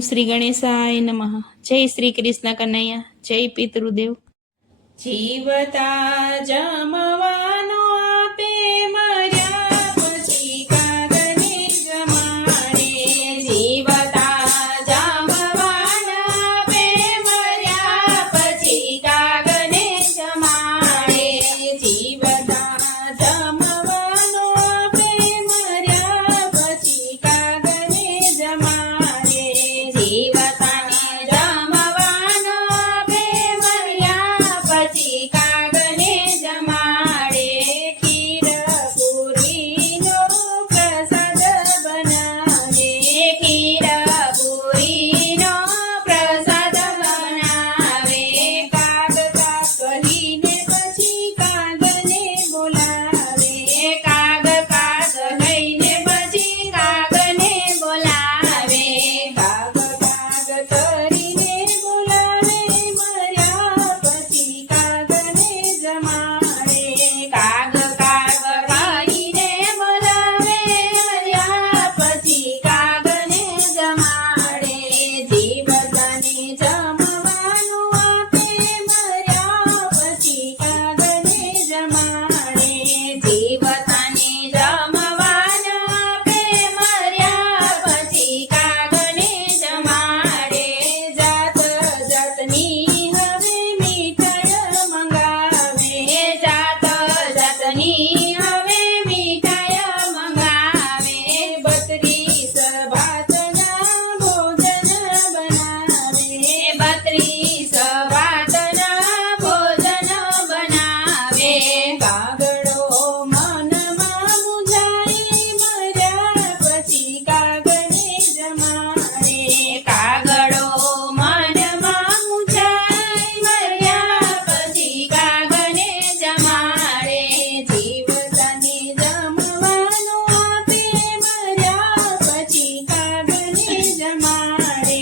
શ્રી ગણેશાય નમઃ। જય શ્રી કૃષ્ણ કનૈયા, જય પિતૃદેવ। જીવતા જમવાનો આપે, મર્યા પછી કાગને જમાડે। જીવતા જમવાનો આપે, મર્યા પછી કાગને જમાડે। જીવતા જમવાનો આપે, મર્યા પછી કાગને જમાડે। જીવતાને જમવાનો આપે, મર્યા પછી કાગને જમાડે। ખીર પૂરીનો પ્રસાદ બનાવે, ખીર પૂરીનો પ્રસાદ બનાવે। કાગ કાગ કહીને પછી કાગને બોલાવે, કાગ કાગ કહીને પછી કાગને બોલાવે। કાગ કાગ કરીને બોલાવે, મર્યા પછી કાગને જમાડે। કાગ કાગ કરીને બોલાવે, મર્યા પછી કાગને જમાડે। જીવતાને જમવાનું આપે, મર્યા પછી કાગને જમાડે। જીવતાને જમવાનું આપે, મર્યા પછી કાગને જમાડે। જાત જાતની હવે મીઠાઈ મંગાવે, જાત જાતની હવે મીઠાઈ મંગાવે। 32 ભાતના ભોજન બનાવે, 32 ભાતના ભોજન બનાવે। કાગડો મનમાં મૂંઝાય, મર્યા પછી કાગને જમાડે। કાગડો મનમાં મૂંઝાય, મર્યા પછી કાગને જમાડે। જીવતાને જમવાનું આપે, મર્યા પછી કાગને જમાડે।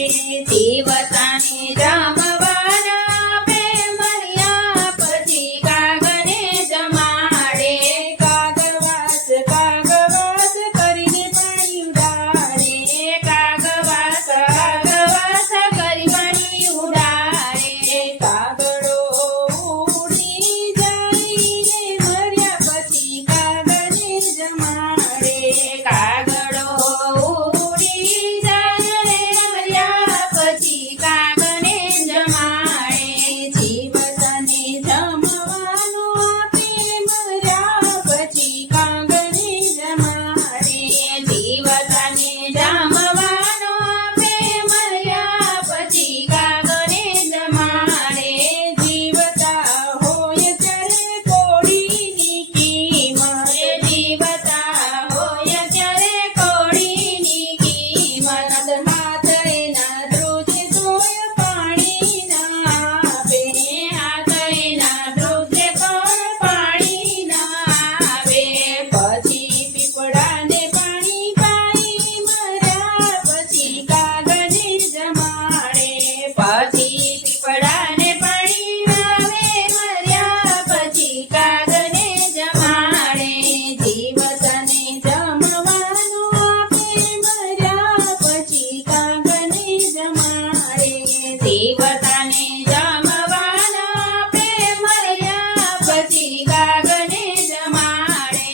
જીવતાને જમવાનું આપે, મર્યા પછી કાગને જમાડે। કાગવાસ કાગવાસ કરીને પાણી ઉડાડે, કાગવાસ કાગવાસ કરી પાણી ઉડાડે। કાગડો ઉડી જાય ને, મર્યા પછી કાગને જમાડે। કાગડો ઉડી જાય ને, મર્યા પછી કાગને જમાડે। જીવતાને જમવાનું આપે, મર્યા પછી કાગને જમાડે। જીવતાને જમવાનું આપે, મર્યા પછી કાગને જમાડે। જીવતા હોય ત્યારે કોળીની કિંમત, જીવતા હોય ત્યારે કોળીની કિંમત। હાથ એના ધ્રુજે તોય પાણી ના આપે, હાથ એના ધ્રુજે તોય પાણી ના આપે। પછી પીપળાને પાણી પાઈ, મર્યા પછી કાગને જમાડે। પછી પીપળાને પાણી આવે, મર્યા પછી કાગને જમાડે। જીવતાને જમવાનું આપે, મર્યા પછી કાગને જમાડે। જીવતાને જમવાનું આપે, મર્યા પછી કાગને જમાડે।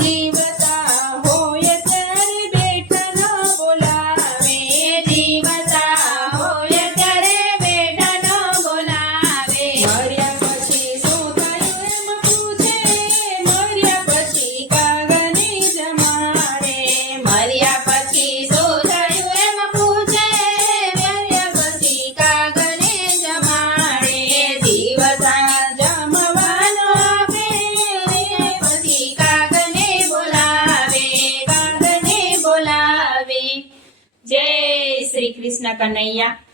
જીવતા હોય ત્યારે બેઠા ન બોલાવે, જીવતા હોય ત્યારે બેઠા ન બોલાવે। મર્યા પછી શું થયું એમ પૂછે, મર્યા પછી કાગને જમાડે। મર્યા પછી શું થયું એમ પૂછે, મર્યા પછી કાગને જમાડે। જીવતા જમવાનું આપે, પછી કાગને બોલાવે, કાગને બોલાવે। જય શ્રી કૃષ્ણ કનૈયા।